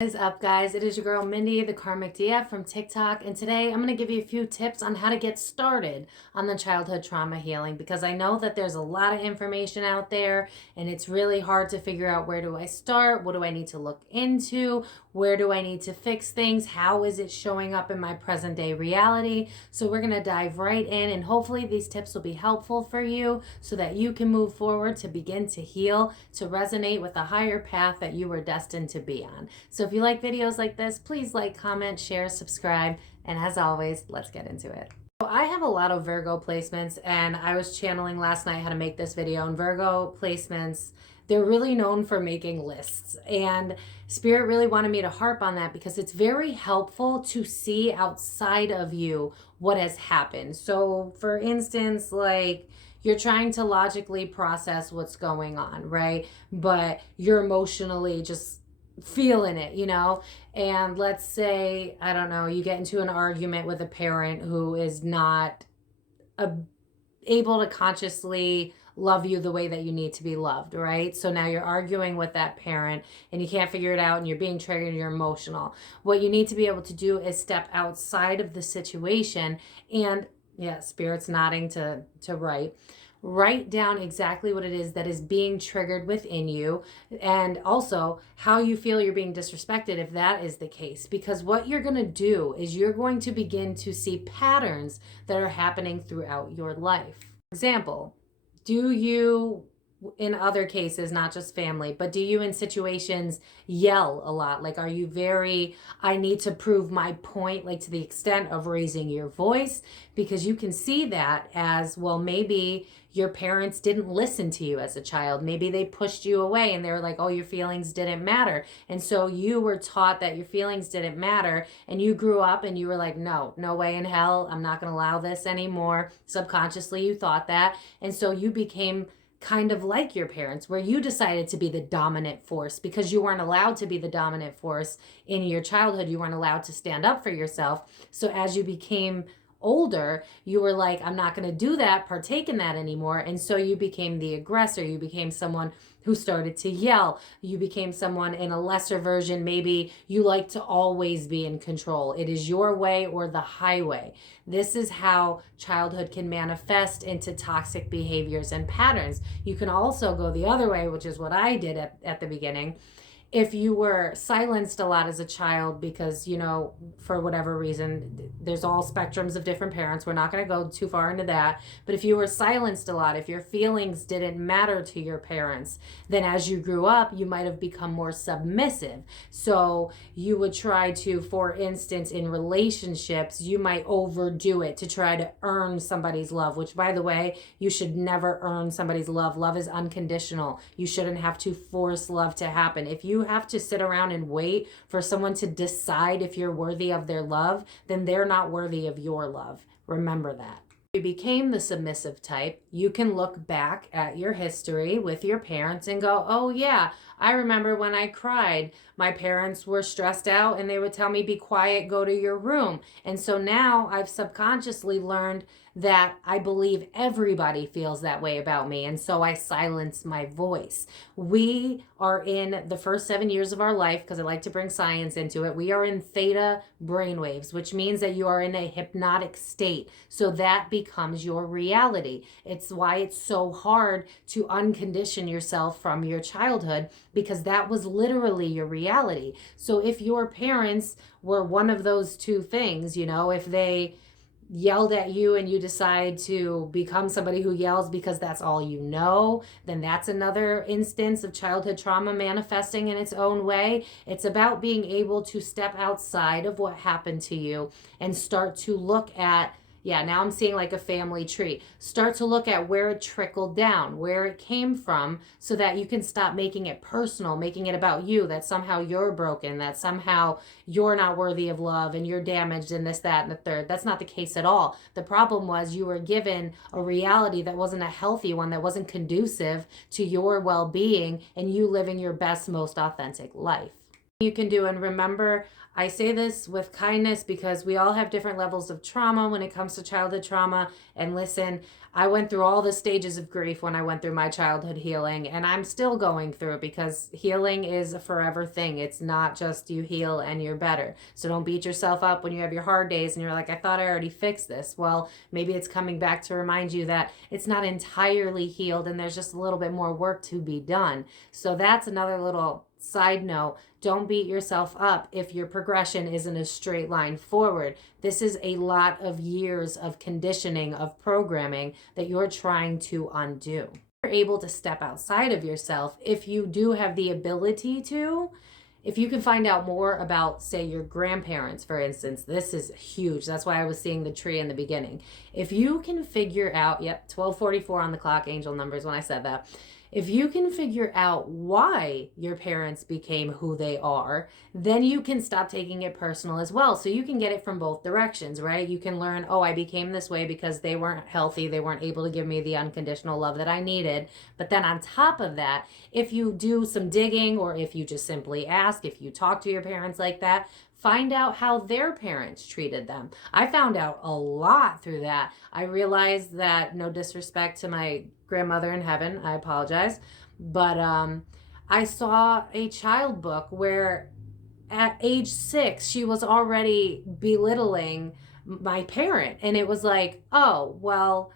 What is up, guys? It is your girl Mindy, the Karmic DF from TikTok, and today I'm going to give you a few tips on how to get started on the childhood trauma healing, because I know that there's a lot of information out there and it's really hard to figure out, where do I start? What do I need to look into? Where do I need to fix things? How is it showing up in my present day reality? So we're going to dive right in, and hopefully these tips will be helpful for you so that you can move forward to begin to heal, to resonate with the higher path that you were destined to be on. So if you like videos like this, please like, comment, share, subscribe, and as always, let's get into it. So I have a lot of Virgo placements, and I was channeling last night how to make this video. And Virgo placements, they're really known for making lists, and Spirit really wanted me to harp on that because it's very helpful to see outside of you what has happened. So for instance, like, you're trying to logically process what's going on, right? But you're emotionally just feeling it, and let's say, I don't know, you get into an argument with a parent who is not able to consciously love you the way that you need to be loved, right? So now you're arguing with that parent and you can't figure it out, and you're being triggered and you're emotional. What you need to be able to do is step outside of the situation and, yeah, Spirit's nodding to write down exactly what it is that is being triggered within you, and also how you feel you're being disrespected if that is the case. Because what you're going to do is you're going to begin to see patterns that are happening throughout your life. For example, do you, in other cases, not just family, but do you in situations yell a lot? Like, are you very, I need to prove my point, like to the extent of raising your voice? Because you can see that as, well, maybe your parents didn't listen to you as a child. Maybe they pushed you away and they were like, oh, your feelings didn't matter. And so you were taught that your feelings didn't matter, and you grew up and you were like, no way in hell, I'm not going to allow this anymore. Subconsciously, you thought that. And so you became kind of like your parents, where you decided to be the dominant force because you weren't allowed to be the dominant force in your childhood. You weren't allowed to stand up for yourself. So as you became older, you were like, I'm not going to do that, partake in that anymore. And so you became the aggressor. You became someone who started to yell. You became someone in a lesser version. Maybe you like to always be in control. It is your way or the highway. This is how childhood can manifest into toxic behaviors and patterns. You can also go the other way, which is what I did at the beginning. If you were silenced a lot as a child because, for whatever reason, there's all spectrums of different parents. We're not going to go too far into that. But if you were silenced a lot, if your feelings didn't matter to your parents, then as you grew up, you might have become more submissive. So you would try to, for instance, in relationships, you might overdo it to try to earn somebody's love, which, by the way, you should never earn somebody's love. Love is unconditional. You shouldn't have to force love to happen. If you have to sit around and wait for someone to decide if you're worthy of their love, then they're not worthy of your love. Remember that. If you became the submissive type, you can look back at your history with your parents and go, oh yeah, I remember when I cried, my parents were stressed out and they would tell me, be quiet, go to your room. And so now I've subconsciously learned that I believe everybody feels that way about me, and so I silence my voice. We are in the first 7 years of our life, because I like to bring science into it, we are in theta brainwaves, which means that you are in a hypnotic state. So that becomes your reality. It's why it's so hard to uncondition yourself from your childhood, because that was literally your reality. So if your parents were one of those two things, if they yelled at you and you decide to become somebody who yells because that's all you know, then that's another instance of childhood trauma manifesting in its own way. It's about being able to step outside of what happened to you and start to look at, now I'm seeing like a family tree. Start to look at where it trickled down, where it came from, so that you can stop making it personal, making it about you, that somehow you're broken, that somehow you're not worthy of love and you're damaged and this, that, and the third. That's not the case at all. The problem was you were given a reality that wasn't a healthy one, that wasn't conducive to your well-being and you living your best, most authentic life. you can do. And remember, I say this with kindness because we all have different levels of trauma when it comes to childhood trauma. And listen, I went through all the stages of grief when I went through my childhood healing, and I'm still going through it because healing is a forever thing. It's not just you heal and you're better. So don't beat yourself up when you have your hard days and you're like, I thought I already fixed this. Well, maybe it's coming back to remind you that it's not entirely healed and there's just a little bit more work to be done. So that's another little side note. Don't beat yourself up if your progression isn't a straight line forward. This is a lot of years of conditioning, of programming that you're trying to undo. You're able to step outside of yourself if you do have the ability to. If you can find out more about, say, your grandparents, for instance, this is huge. That's why I was seeing the tree in the beginning. If you can figure out, 12:44 on the clock, angel numbers when I said that. If you can figure out why your parents became who they are, then you can stop taking it personal as well. So you can get it from both directions, right? You can learn, oh, I became this way because they weren't healthy. They weren't able to give me the unconditional love that I needed. But then on top of that, if you do some digging, or if you just simply ask, if you talk to your parents like that, find out how their parents treated them. I found out a lot through that. I realized that, no disrespect to my grandmother in heaven, I apologize, but I saw a child book where at age 6, she was already belittling my parent. And it was like, oh, well,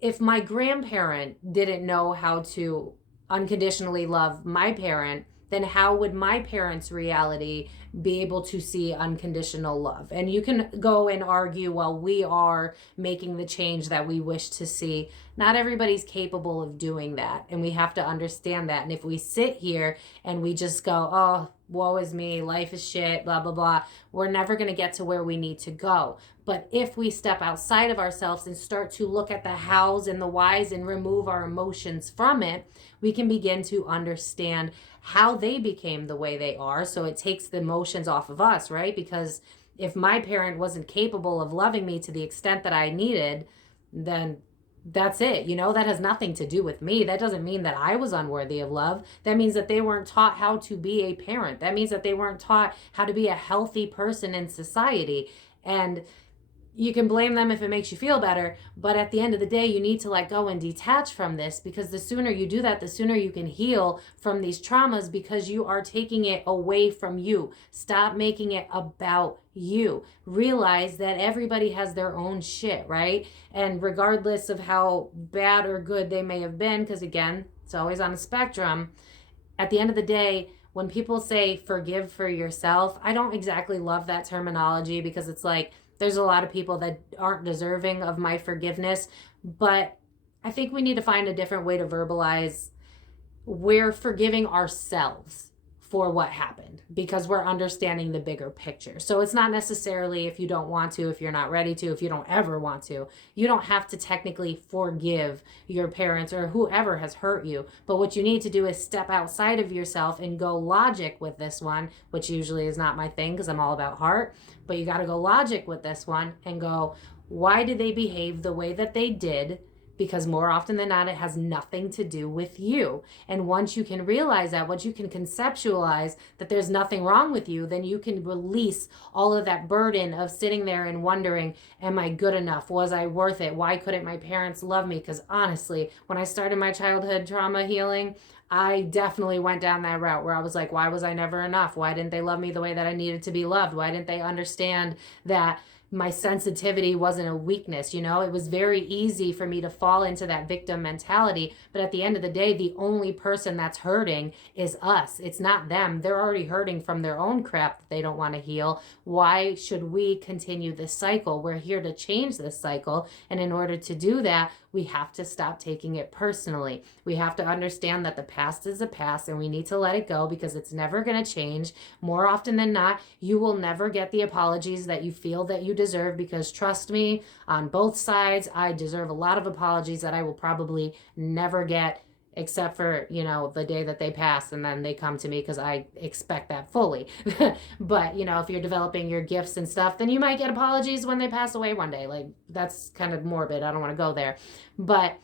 if my grandparent didn't know how to unconditionally love my parent, then how would my parents' reality be able to see unconditional love? And you can go and argue, well, we are making the change that we wish to see. Not everybody's capable of doing that, and we have to understand that. And if we sit here and we just go, oh, woe is me, life is shit, blah, blah, blah, we're never going to get to where we need to go. But if we step outside of ourselves and start to look at the hows and the whys and remove our emotions from it, we can begin to understand how they became the way they are. So it takes the emotions off of us, right? Because if my parent wasn't capable of loving me to the extent that I needed, then that's it. That has nothing to do with me. That doesn't mean that I was unworthy of love. That means that they weren't taught how to be a parent. That means that they weren't taught how to be a healthy person in society. And you can blame them if it makes you feel better, but at the end of the day, you need to let go and detach from this, because the sooner you do that, the sooner you can heal from these traumas, because you are taking it away from you. Stop making it about you. Realize that everybody has their own shit, right? And regardless of how bad or good they may have been, because again, it's always on a spectrum, at the end of the day, when people say forgive for yourself, I don't exactly love that terminology, because it's like, there's a lot of people that aren't deserving of my forgiveness, but I think we need to find a different way to verbalize we're forgiving ourselves for what happened, because we're understanding the bigger picture. So it's not necessarily if you don't want to, if you're not ready to, if you don't ever want to, you don't have to technically forgive your parents or whoever has hurt you. But what you need to do is step outside of yourself and go logic with this one, which usually is not my thing because I'm all about heart. But you got to go logic with this one and go, why did they behave the way that they did? Because more often than not, it has nothing to do with you. And once you can realize that, once you can conceptualize that there's nothing wrong with you, then you can release all of that burden of sitting there and wondering, am I good enough? Was I worth it? Why couldn't my parents love me? Because honestly, when I started my childhood trauma healing, I definitely went down that route where I was like, why was I never enough? Why didn't they love me the way that I needed to be loved? Why didn't they understand that my sensitivity wasn't a weakness? It was very easy for me to fall into that victim mentality. But at the end of the day, the only person that's hurting is us. It's not them. They're already hurting from their own crap that they don't want to heal. Why should we continue this cycle? We're here to change this cycle. And in order to do that, we have to stop taking it personally. We have to understand that the past is a past and we need to let it go, because it's never going to change. More often than not, you will never get the apologies that you feel that you deserve, because trust me, on both sides, I deserve a lot of apologies that I will probably never get, except for, the day that they pass and then they come to me, because I expect that fully. But, if you're developing your gifts and stuff, then you might get apologies when they pass away one day. Like, that's kind of morbid. I don't want to go there. But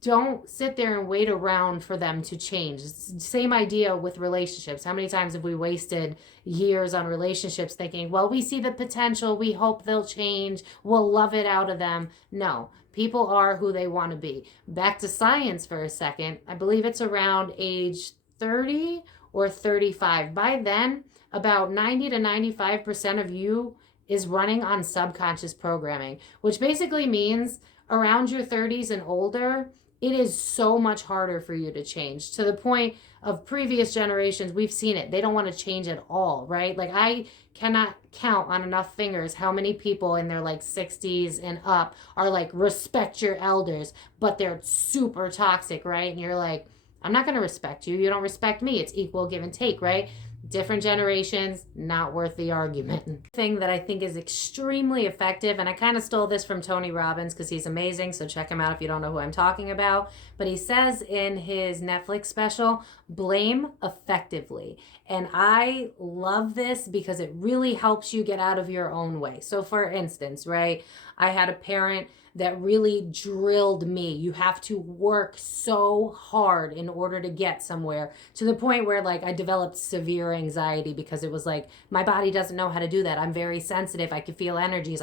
don't sit there and wait around for them to change. Same idea with relationships. How many times have we wasted years on relationships thinking, well, we see the potential, we hope they'll change, we'll love it out of them? No, people are who they want to be. Back to science for a second. I believe it's around age 30 or 35. By then, about 90 to 95% of you is running on subconscious programming, which basically means around your 30s and older, it is so much harder for you to change, to the point of previous generations. We've seen it. They don't want to change at all, right? Like, I cannot count on enough fingers how many people in their like 60s and up are like, respect your elders, but they're super toxic, right? And you're like, I'm not going to respect you. You don't respect me. It's equal give and take, right? Different generations, not worth the argument. Thing that I think is extremely effective, and I kind of stole this from Tony Robbins because he's amazing, so check him out if you don't know who I'm talking about. But he says in his Netflix special, blame effectively. And I love this because it really helps you get out of your own way. So for instance, right, I had a parent that really drilled me. You have to work so hard in order to get somewhere, to the point where like I developed severe anxiety because it was like, my body doesn't know how to do that. I'm very sensitive. I can feel energies.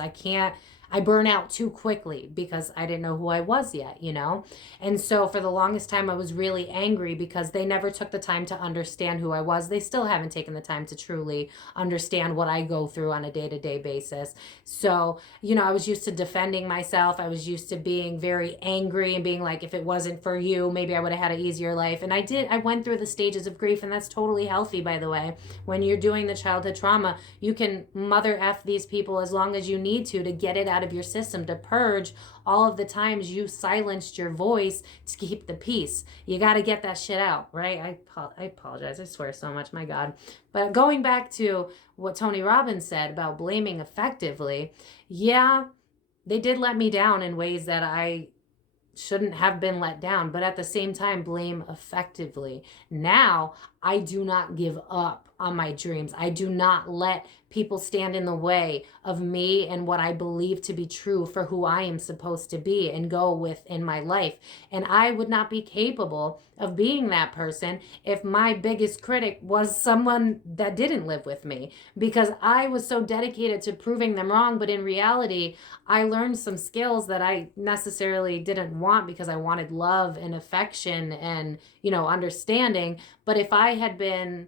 I burn out too quickly because I didn't know who I was yet, you know? And so for the longest time, I was really angry because they never took the time to understand who I was. They still haven't taken the time to truly understand what I go through on a day-to-day basis. So, you know, I was used to defending myself. I was used to being very angry and being like, if it wasn't for you, maybe I would have had an easier life. And I went through the stages of grief, and that's totally healthy, by the way. When you're doing the childhood trauma, you can mother F these people as long as you need to get it out of your system, to purge all of the times you silenced your voice to keep the peace. You got to get that shit out, right? I apologize. I swear so much, my God. But going back to what Tony Robbins said about blaming effectively, yeah, they did let me down in ways that I shouldn't have been let down, but at the same time, blame effectively. Now, I do not give up on my dreams. I do not let people stand in the way of me and what I believe to be true for who I am supposed to be and go with in my life. And I would not be capable of being that person if my biggest critic was someone that didn't live with me, because I was so dedicated to proving them wrong. But in reality, I learned some skills that I necessarily didn't want because I wanted love and affection and, you know, understanding. But if I had been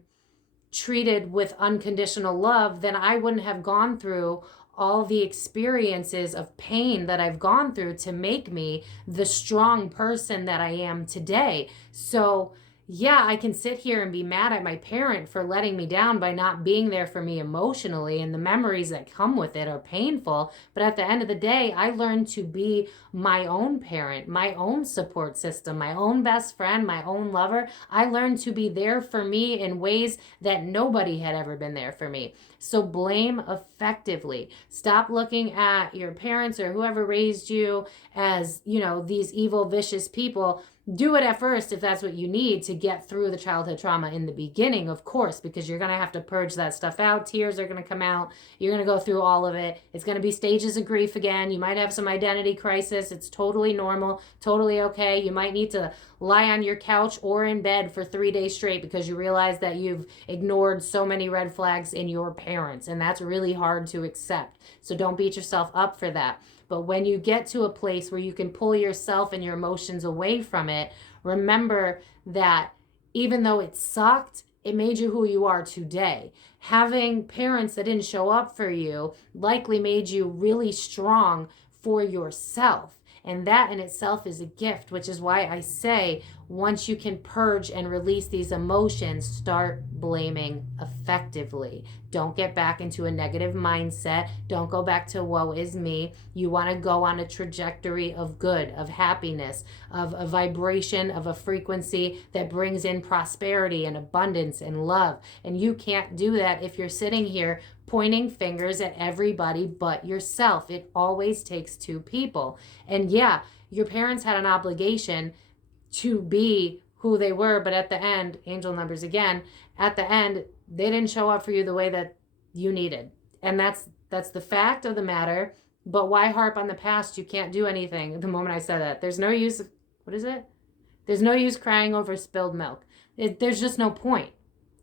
treated with unconditional love, then I wouldn't have gone through all the experiences of pain that I've gone through to make me the strong person that I am today. So yeah, I can sit here and be mad at my parent for letting me down by not being there for me emotionally, and the memories that come with it are painful. But at the end of the day, I learned to be my own parent, my own support system, my own best friend, my own lover. I learned to be there for me in ways that nobody had ever been there for me. So blame effectively. Stop looking at your parents or whoever raised you as, you know, these evil, vicious people. Do it at first if that's what you need to get through the childhood trauma in the beginning, of course, because you're going to have to purge that stuff out. Tears are going to come out. You're going to go through all of it. It's going to be stages of grief again. You might have some identity crisis. It's totally normal, totally okay. You might need to lie on your couch or in bed for 3 days straight because you realize that you've ignored so many red flags in your parents, and that's really hard to accept. So don't beat yourself up for that. But when you get to a place where you can pull yourself and your emotions away from it, remember that even though it sucked, it made you who you are today. Having parents that didn't show up for you likely made you really strong for yourself. And that in itself is a gift, which is why I say once you can purge and release these emotions, start blaming effectively. Don't get back into a negative mindset. Don't go back to woe is me. You want to go on a trajectory of good, of happiness, of a vibration, of a frequency that brings in prosperity and abundance and love. And you can't do that if you're sitting here pointing fingers at everybody but yourself. It always takes two people. And yeah, your parents had an obligation to be who they were, but at the end, angel numbers again, at the end, they didn't show up for you the way that you needed. And that's the fact of the matter. But why harp on the past? You can't do anything. The moment I said that, there's no use what is it? There's no use crying over spilled milk. There's just no point.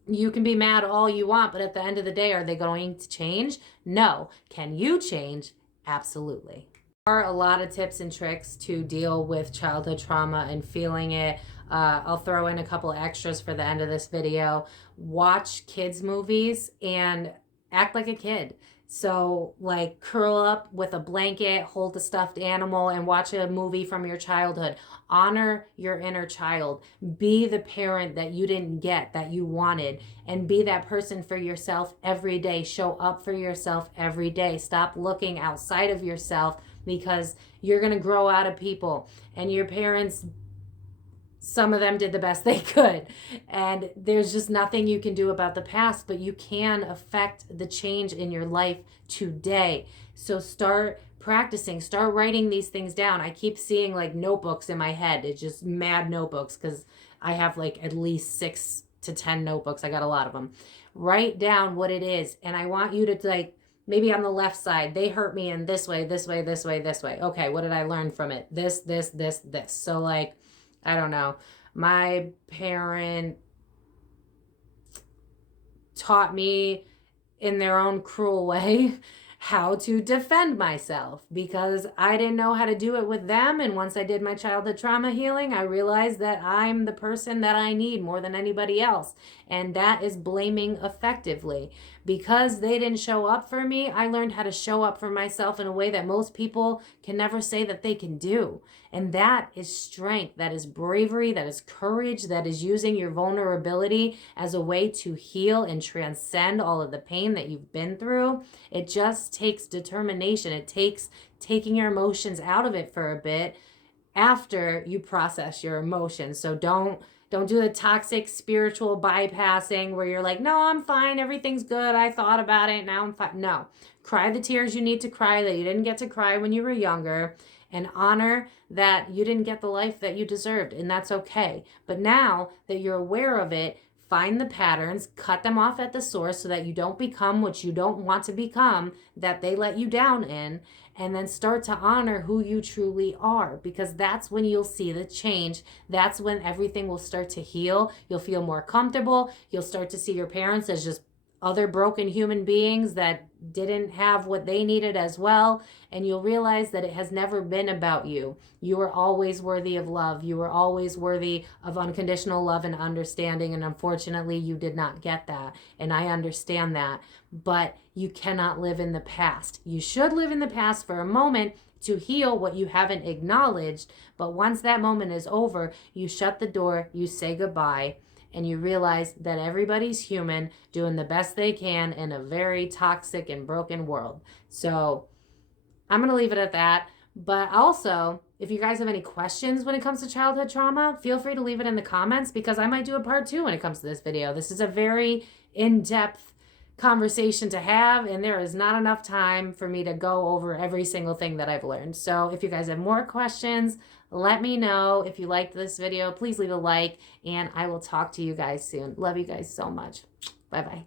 You can be mad all you want, but at the end of the day, are they going to change? No. Can you change? Absolutely. There are a lot of tips and tricks to deal with childhood trauma and feeling it. I'll throw in a couple extras for the end of this video. Watch kids' movies and act like a kid. So, like, curl up with a blanket, hold a stuffed animal, and watch a movie from your childhood. Honor your inner child. Be the parent that you didn't get, that you wanted, and be that person for yourself every day. Show up for yourself every day. Stop looking outside of yourself, because you're going to grow out of people, and your parents, some of them did the best they could, and there's just nothing you can do about the past, but you can affect the change in your life today. So start practicing, start writing these things down. I keep seeing like notebooks in my head. It's just mad notebooks, because I have like at least 6 to 10 notebooks. I got a lot of them. Write down what it is, and I want you to, like, maybe on the left side, they hurt me in this way, this way, this way, this way. Okay, what did I learn from it? This. So, like, I don't know. My parent taught me in their own cruel way how to defend myself, because I didn't know how to do it with them. And once I did my childhood trauma healing, I realized that I'm the person that I need more than anybody else. And that is blaming effectively. Because they didn't show up for me, I learned how to show up for myself in a way that most people can never say that they can do. And that is strength, that is bravery, that is courage, that is using your vulnerability as a way to heal and transcend all of the pain that you've been through. It just takes determination. It takes taking your emotions out of it for a bit after you process your emotions. So don't do the toxic spiritual bypassing where you're like, no, I'm fine, everything's good, I thought about it, now I'm fine. No. Cry the tears you need to cry that you didn't get to cry when you were younger, and honor that you didn't get the life that you deserved, and that's okay. But now that you're aware of it, find the patterns, cut them off at the source so that you don't become what you don't want to become, that they let you down in, and then start to honor who you truly are, because that's when you'll see the change. That's when everything will start to heal. You'll feel more comfortable. You'll start to see your parents as just other broken human beings that didn't have what they needed as well. And you'll realize that it has never been about you. You were always worthy of love. You were always worthy of unconditional love and understanding. And unfortunately, you did not get that. And I understand that. But you cannot live in the past. You should live in the past for a moment to heal what you haven't acknowledged. But once that moment is over, you shut the door, you say goodbye, and you realize that everybody's human, doing the best they can in a very toxic and broken world. So I'm going to leave it at that. But also, if you guys have any questions when it comes to childhood trauma, feel free to leave it in the comments, because I might do a part 2 when it comes to this video. This is a very in-depth conversation to have, and there is not enough time for me to go over every single thing that I've learned. So if you guys have more questions, let me know. If you liked this video, please leave a like, and I will talk to you guys soon. Love you guys so much. Bye-bye.